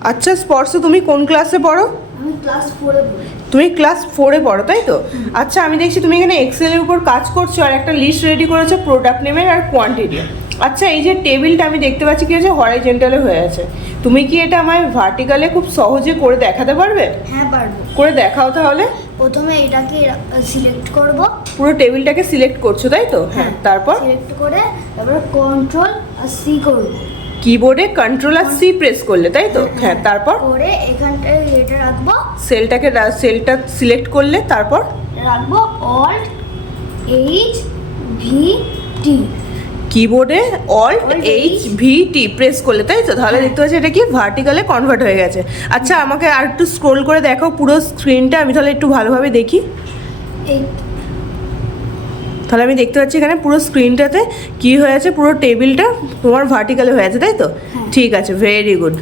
আচ্ছা স্পর্শ, তুমি কোন ক্লাসে পড়ো? আমি ক্লাস 4-এ পড়ি। তুমি ক্লাস 4-এ পড়ো, তাই তো? আচ্ছা, আমি দেখছি তুমি এখানে এক্সেলের উপর কাজ করছো আর একটা লিস্ট রেডি করেছো প্রোডাক্ট নেমের আর কোয়ান্টিটি। আচ্ছা, এই যে টেবিলটা আমি দেখতে পাচ্ছি কি হয়েছে, হরাইজন্টালে হয়ে আছে। তুমি কি এটা আমায় ভার্টিক্যালে খুব সহজে করে দেখাতে পারবে? হ্যাঁ পারবো। করে দেখাও তাহলে। প্রথমে এটাকে সিলেক্ট করব। পুরো টেবিলটাকে সিলেক্ট করছো, তাই তো? হ্যাঁ, তারপর সিলেক্ট করে তারপর কন্ট্রোল আর সি করব। কিবোর্ডে কন্ট্রোল আর সি প্রেস করলে, তাই তো? হ্যাঁ, তারপর করে এখানটায় এটা রাখবো। সেলটা সিলেক্ট করলে, তারপর রাখবো অল্ট এইচ ভি টি। কিবোর্ডে alt H V T press করলে, তাই তো? তাহলে দেখতে পাচ্ছি এটা কি ভার্টিক্যালে কনভার্ট হয়ে গেছে। আচ্ছা, আমাকে আর একটু স্ক্রোল করে দেখাও পুরো স্ক্রিনটা, আমি তাহলে একটু ভালোভাবে দেখি। এই তাহলে আমি দেখতে পাচ্ছি এখানে পুরো স্ক্রিনটাতে কি হয়েছে, পুরো টেবিলটা তোমার ভার্টিক্যালে হয়ে আছে, তাই তো? ঠিক আছে, ভেরি গুড।